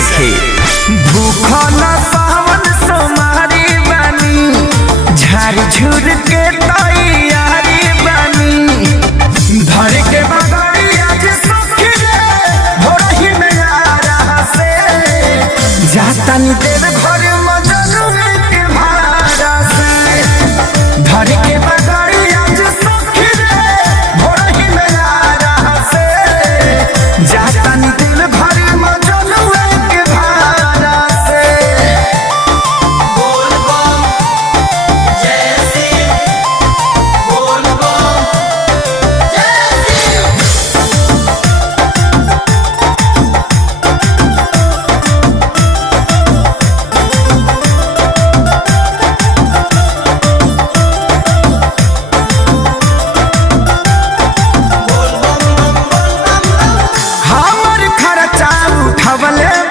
सखी भूखल सावन सोमारी बानी झाड़ झूर के तैयारी बानी धर के बगड़ी आज सखी रे भोरही में आ रहा से जाता नहीं